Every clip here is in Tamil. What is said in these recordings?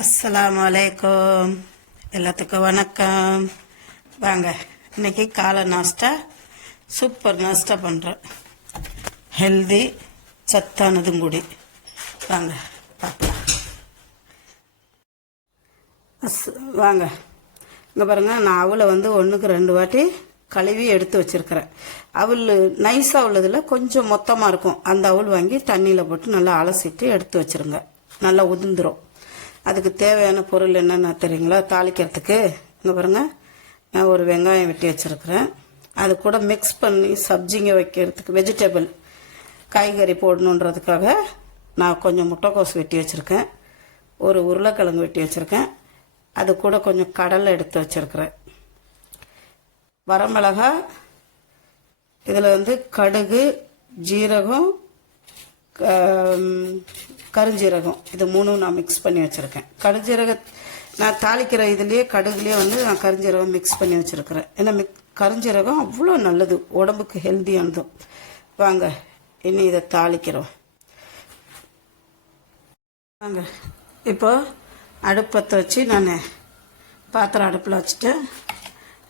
அஸ்ஸலாமு அலைக்கும். எல்லாத்துக்கும் வணக்கம். வாங்க, இன்னைக்கு காலை நாஸ்டா சூப்பர் நாஸ்டா பண்ணுறேன். ஹெல்தி, சத்தானதும் கூடி. வாங்க பார்க்கலாம். வாங்க இங்கே பாருங்கள், நான் அவளை ஒன்றுக்கு 2 வாட்டி கழுவி எடுத்து வச்சுருக்கிறேன். அவள் நைஸாக உள்ளதில் கொஞ்சம் மொத்தமாக இருக்கும். அந்த அவள் வாங்கி தண்ணியில் போட்டு நல்லா அலசிட்டு எடுத்து வச்சுருங்க. நல்லா உதிர்ந்துடும். அதுக்கு தேவையான பொருள் என்னென்ன தெரியுங்களா? தாளிக்கிறதுக்கு இங்கே பாருங்கள், நான் ஒரு வெங்காயம் வெட்டி வச்சுருக்கிறேன். அது கூட மிக்ஸ் பண்ணி சப்ஜிங்க வைக்கிறதுக்கு வெஜிடபிள் காய்கறி போடணுன்றதுக்காக நான் கொஞ்சம் முட்டைக்கோஸ் வெட்டி வச்சுருக்கேன். ஒரு உருளைக்கிழங்கு வெட்டி வச்சுருக்கேன். அது கூட கொஞ்சம் கடலை எடுத்து வச்சுருக்கிறேன். வரமிளகா, இதில் கடுகு, ஜீரகம், கருஞ்சீரகம், இது 3 நான் மிக்ஸ் பண்ணி வச்சுருக்கேன். நான் தாளிக்கிற இதுலேயே கடுகுலேயே நான் கருஞ்சீரகம் மிக்ஸ் பண்ணி வச்சுருக்கிறேன். ஏன்னா கருஞ்சீரகம் அவ்வளோ நல்லது, உடம்புக்கு ஹெல்த்தியானதும். வாங்க இனி இதை தாளிக்கிறோம். வாங்க இப்போ அடுப்பத்தை வச்சு நான் பாத்திரம் அடுப்பில் வச்சுட்டு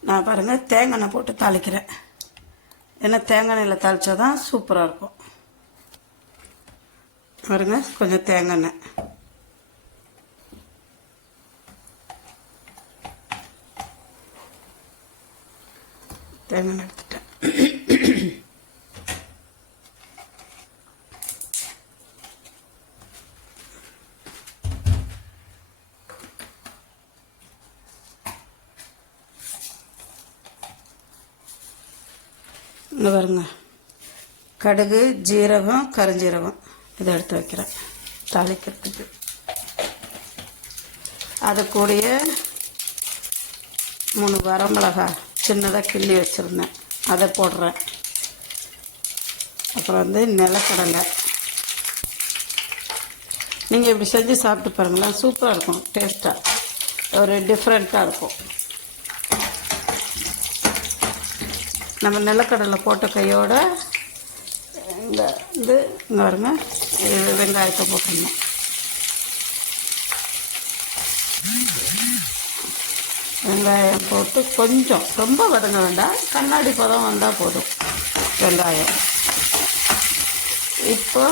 நான் பாருங்கள் தேங்காய் எண்ணெய் போட்டு தாளிக்கிறேன். ஏன்னா தேங்காய் எண்ணெயில் தாளித்தா தான் சூப்பராக இருக்கும். பாருங்க, கொஞ்சம் தேங்காய் எண்ணெய், எடுத்துட்டேன். இங்கே பாருங்க, கடுகு, ஜீரகம், கருஞ்சீரகம் இதை எடுத்து வைக்கிறேன் தாளிக்கிறதுக்கு. அது கூடயே 3 வரமிளகா சின்னதாக கிள்ளி வச்சுருந்தேன், அதை போடுறேன். அப்புறம் நிலக்கடலை. நீங்கள் இப்படி செஞ்சு சாப்பிட்டு பாருங்களேன், சூப்பராக இருக்கும். டேஸ்ட்டாக ஒரு டிஃப்ரெண்ட்டாக இருக்கும். நம்ம நிலக்கடலை போட்ட கையோட இங்கே வருங்க, வெங்காயத்தை போட்டுருந்தோம். வெங்காயம் போட்டு கொஞ்சம் ரொம்ப வதங்க வேண்டாம், கண்ணாடி பதம் வந்தால் போதும் வெங்காயம். இப்போ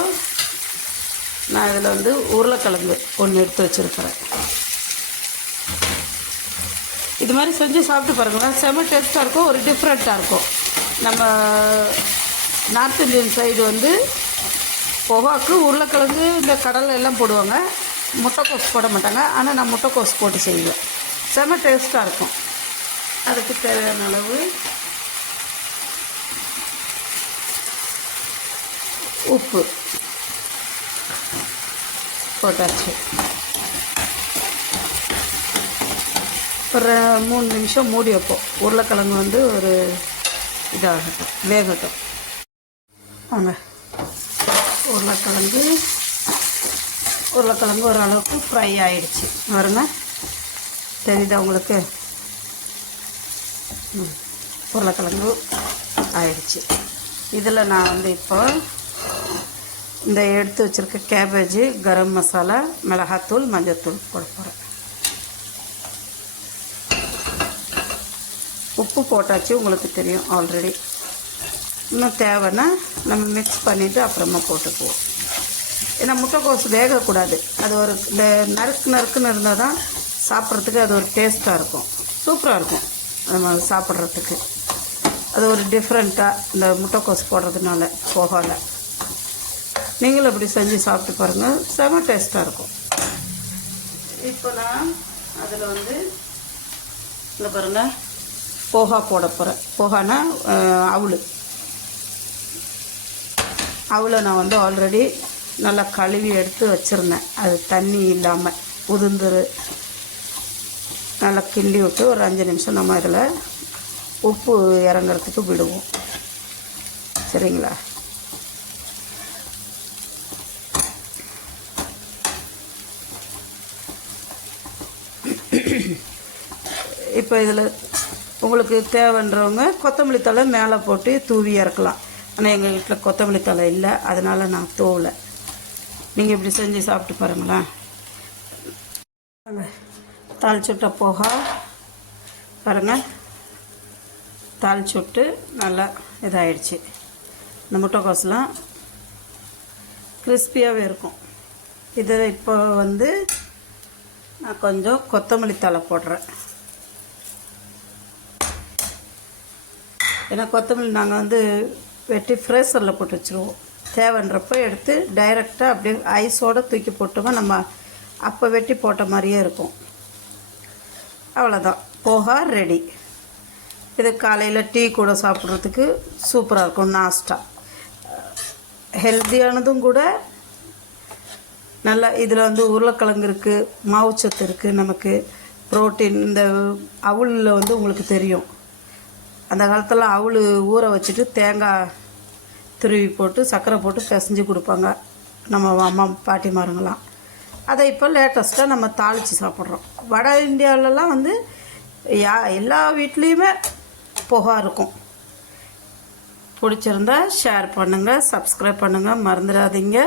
நான் இதில் உருளைக்கிழங்கு ஒன்று எடுத்து வச்சுருக்கிறேன். இது மாதிரி செஞ்சு சாப்பிட்டு பாருங்களேன், செம டேஸ்ட்டாக இருக்கும், ஒரு டிஃப்ரெண்ட்டாக இருக்கும். நம்ம நார்த் இந்தியன் சைடு பொகாக்கு உருளைக்கிழங்கு இந்த கடலை எல்லாம் போடுவாங்க, முட்டைக்கோஸ் போட மாட்டாங்க. ஆனால் நான் முட்டைக்கோஸ் போட்டு செய்வேன், செம டேஸ்ட்டாக இருக்கும். அதுக்கு தேவையான அளவு உப்பு போட்டாச்சு. ஒரு 3 நிமிஷம் மூடி வைப்போம். உருளைக்கிழங்கு ஒரு இதாகட்டும், வேகட்டும். வாங்க, உருளைக்கிழங்கு ஓரளவுக்கு ஃப்ரை ஆகிடுச்சு. வருங்க, தெரியுதா உங்களுக்கு? உருளைக்கிழங்கு ஆயிடுச்சு. இதில் நான் இப்போ இந்த எடுத்து வச்சுருக்க கேபேஜு, கரம் மசாலா, மிளகாத்தூள், மஞ்சத்தூள் போட போகிறேன். உப்பு போட்டாச்சு, உங்களுக்கு தெரியும் ஆல்ரெடி. இன்னும் தேவைன்னா நம்ம மிக்ஸ் பண்ணிவிட்டு அப்புறமா போட்டுக்குவோம். ஏன்னா முட்டைக்கோஸ் வேகக்கூடாது, அது ஒரு இந்த நறுக்குன்னு இருந்தால் தான் சாப்பிட்றதுக்கு அது ஒரு டேஸ்ட்டாக இருக்கும், சூப்பராக இருக்கும் நம்ம சாப்பிட்றதுக்கு. அது ஒரு டிஃப்ரெண்ட்டாக இந்த முட்டைக்கோஸ் போடுறதுனால போகல. நீங்களும் அப்படி செஞ்சு சாப்பிட்டு பாருங்கள், செம டேஸ்ட்டாக இருக்கும். இப்போ நான் அதில் இங்கே பாருங்கள், போகா போட போகிறேன். போகானா அவளை நான் ஆல்ரெடி நல்லா கழுவி எடுத்து வச்சுருந்தேன். அது தண்ணி இல்லாமல் உதிர்ந்துரு. நல்லா கிண்டி விட்டு ஒரு 5 நிமிஷம் நம்ம இதில் உப்பு இறங்குறதுக்கு விடுவோம். சரிங்களா? இப்போ இதில் உங்களுக்கு தேவைன்றவங்க கொத்தமல்லி தழை மேலே போட்டு தூவி இறக்கலாம். ஆனால் எங்கள் வீட்டில் கொத்தமல்லி தழை இல்லை, அதனால் நான் தூவலை. நீங்கள் இப்படி செஞ்சு சாப்பிட்டு பாருங்களேன். தாளிச்சுட்ட போக பாருங்கள், தாளிச்சுட்டு நல்லா இதாகிடுச்சு. இந்த முட்டைக்கோஸ்லாம் கிறிஸ்பியாகவே இருக்கும். இதை இப்போ வந்து நான் கொஞ்சம் கொத்தமல்லி தழை போடுறேன். ஏன்னா கொத்தமல்லி நாங்கள் வந்து வெட்டி ஃப்ரேசரில் போட்டு வச்சுருவோம். தேவைன்றப்போ எடுத்து டைரெக்டாக அப்படியே ஐஸோடு தூக்கி போட்டோமா நம்ம அப்போ வெட்டி போட்ட மாதிரியே இருக்கும். அவ்வளோதான், போகா ரெடி. இது காலையில் டீ கூட சாப்பிட்றதுக்கு சூப்பராக இருக்கும். நாஸ்டா ஹெல்த்தியானதும் கூட. நல்லா இதில் வந்து உருளைக்கிழங்கு இருக்குது, மாவுச்சத்து இருக்குது, நமக்கு ப்ரோட்டீன். இந்த அவுளில் வந்து உங்களுக்கு தெரியும், அந்த காலத்தில் அவுள் ஊற வச்சுட்டு தேங்காய் துருவி போட்டு சர்க்கரை போட்டு பிசைஞ்சு கொடுப்பாங்க நம்ம அம்மா பாட்டிமாருங்களாம். அதை இப்போ லேட்டஸ்ட்டாக நம்ம தாளித்து சாப்பிட்றோம். வட இந்தியாவிலலாம் வந்து எல்லா வீட்லேயுமே புகா இருக்கும். பிடிச்சிருந்தா ஷேர் பண்ணுங்கள், சப்ஸ்கிரைப் பண்ணுங்கள், மறந்துடாதீங்க.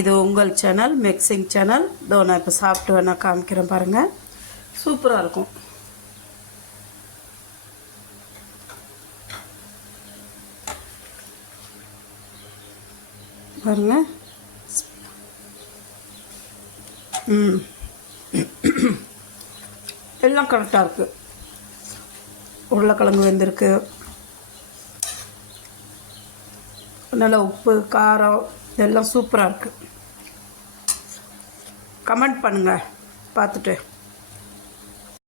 இது உங்கள் சேனல், மிக்சிங் சேனல். இதோ நான் இப்போ சாப்பிட்டு வேணா காமிக்கிறேன் பாருங்கள், சூப்பராக இருக்கும். பாருங்க, எல்லாம் கரெக்டாக இருக்குது. உருளைக்கிழங்கு வெந்திருக்கு, நல்லா உப்பு காரம் எல்லாம் சூப்பராக இருக்குது. கமெண்ட் பண்ணுங்கள் பார்த்துட்டு.